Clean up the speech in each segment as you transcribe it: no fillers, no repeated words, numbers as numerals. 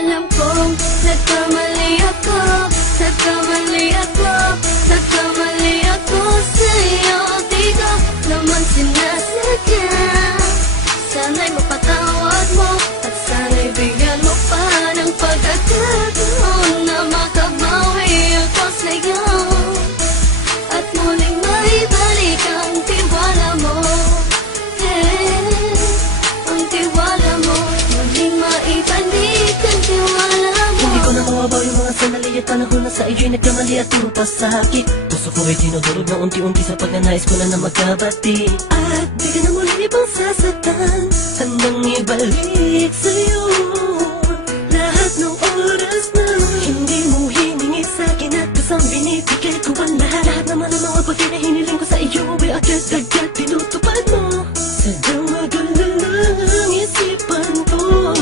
Alam kong nagkamali ako, nagkamali ako, nagkamali ako sa'yo. Di ko naman sinasadya. Sana'y mapatawad mo at sana'y bigyan mo pa ng pagkakataon na makabawi ako sa'yo at muling maibalik ang tiwala mo. Ang tiwala mo, muling maibalik ang tiwala mo. Hindi ko na mawabaw yung mga sandali at panahon na sa iyo'y nagkamali at puro pasakit. Puso ko ay dinudurog na unti-unti sa pagnanais ko na magkabati. At di ka na muli ibang sasaktan, handang ibalik sa'yo lahat ng oras na hindi mo hiningi sa'kin at kasang binibigay ko ang lahat. Lahat naman ang mga bagay na hiniling ko sa iyo ay agad-agad tinutupad mo. Sadyang magulo lang ang isipan ko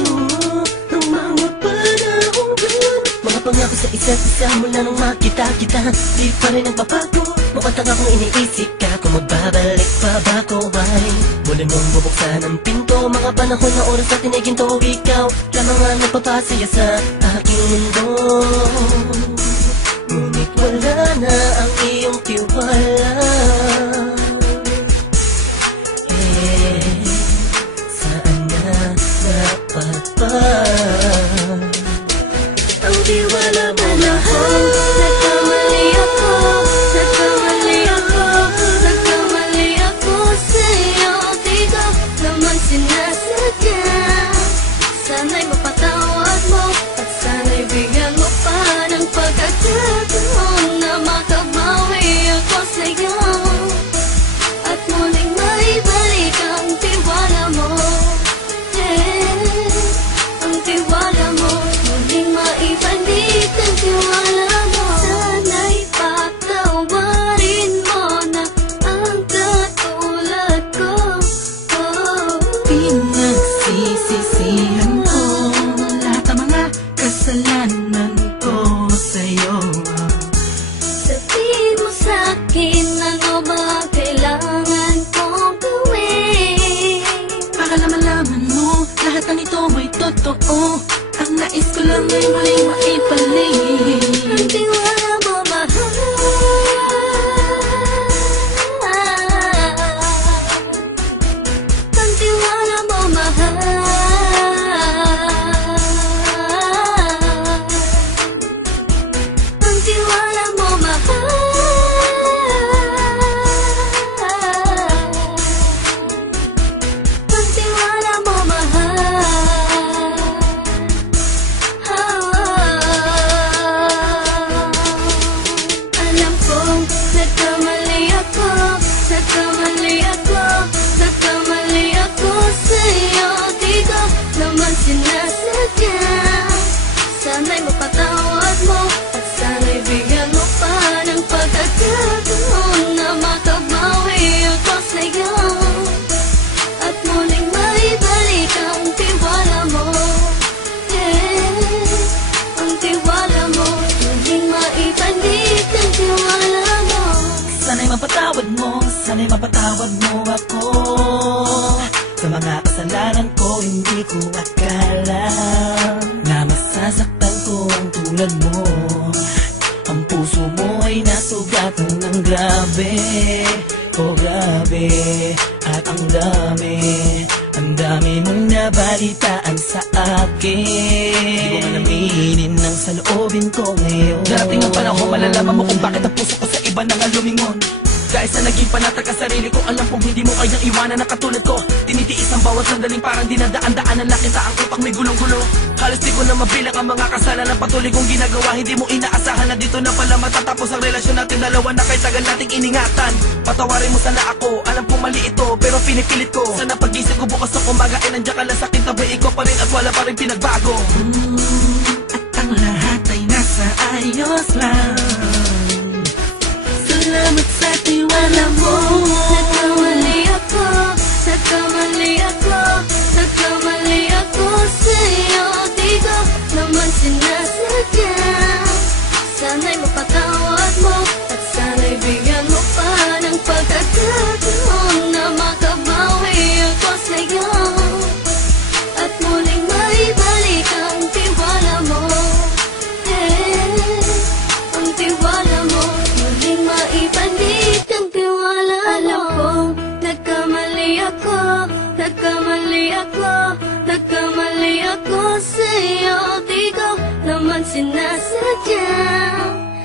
ng mga panahong yun. Mga pangako sa isa't isa mula nung makita kita, di pa rin nagbabago. Mukhang akong iniisip ka kung magbabalik pa ba ko ay muli mong bubuksan ang pinto. Mga panahon na oras natin ay ginto, ikaw lamang ang nagpapasaya sa aking mundo. Ngunit wala na ang iyong tiwala. Saan na napagpag ang tiwala mo? Nagkamali ako, nagkamali ako, nagkamali ako sa'yo. Di ko naman sinasadya. Sana'y mapatawad mo at sana'y bigyan mo pa ng pagkakataon na makabawi ako sa'yo at muling maibalik ang tiwala mo. Ang tiwala mo, muling maibalik ang tiwala mo. Sana'y patawarin mo na ang katulad ko. Pinagsisisihan ko lahat ng mga kasalanan ko sa'yo. Sabihin mo sa'kin ano ba kailangan kong gawin Para malaman mo lahat ng ito ay totoo. Ang nais ko lang ay muling maibalik ang tiwala mo, mahal. Ang tiwala mo, mahal. Ang tiwala mo, mahal. Ang tiwala mo, mahal. Alam kong nagkamali ako, nagkamali ako, nagkamali ako sa'yo. Di ko naman sinasadya. Sana'y mapatawad mo at sana'y bigyan mo pa ng pagkakataon na makabawi ako sa'yo at muling maibalik ang tiwala mo. Ang tiwala mo, muling maibalik ang tiwala mo. Sana'y mapatawad mo ako sa mga kasalanan ko. Hindi ko akala na masasaktan ko ang tulad mo. Ang puso mo ay nasugatan ng grabe, oh grabe. At ang dami mong nabalitaan sa akin. Di ko man aminin ang saloobin ko ngayon. Darating ang panahon, malalaman mo kung bakit ang puso ko sa iba nang lumingon. Dahil sa naging panatag ka sarili ko, alam kong hindi mo kayang iwanan na katulad ko. Tinitiis ang bawat sandaling parang dinadaan-daanan lang kita. Ang utak may gulong-gulo. Halos di ko na mabilang ang mga kasalanan patuloy kong ginagawa. Hindi mo inaasahan na dito na pala matatapos ang relasyon natin dalawa na kahit tagal nating iningatan. Patawarin mo sana ako, alam kong mali ito pero pinipilit ko. Sana pag-isip ko bukas ng umaga ay nandiyan ka lang sa akin, tabi ko pa rin at wala pa rin pinagbago. At ang lahat ay nasa ayos lang. Salamat sa tiwala mo. Nagkamali ako, nagkamali ako, nagkamali ako sa'yo. Di ko naman sinasadya. Sana'y mapatawad mo at sana'y bigyan mo pa ng pagkakataon na makabawi ako sa'yo at muling maibalik ang tiwala sinasadya.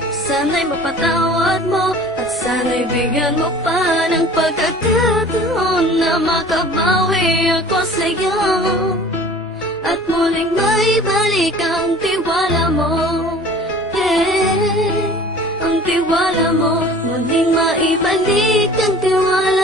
Sana'y mapatawad mo at sana'y bigyan mo pa ng pagkakataon na makabawi ako sa'yo at muling maibalik ang tiwala mo. Ang tiwala mo, muling maibalik ang tiwala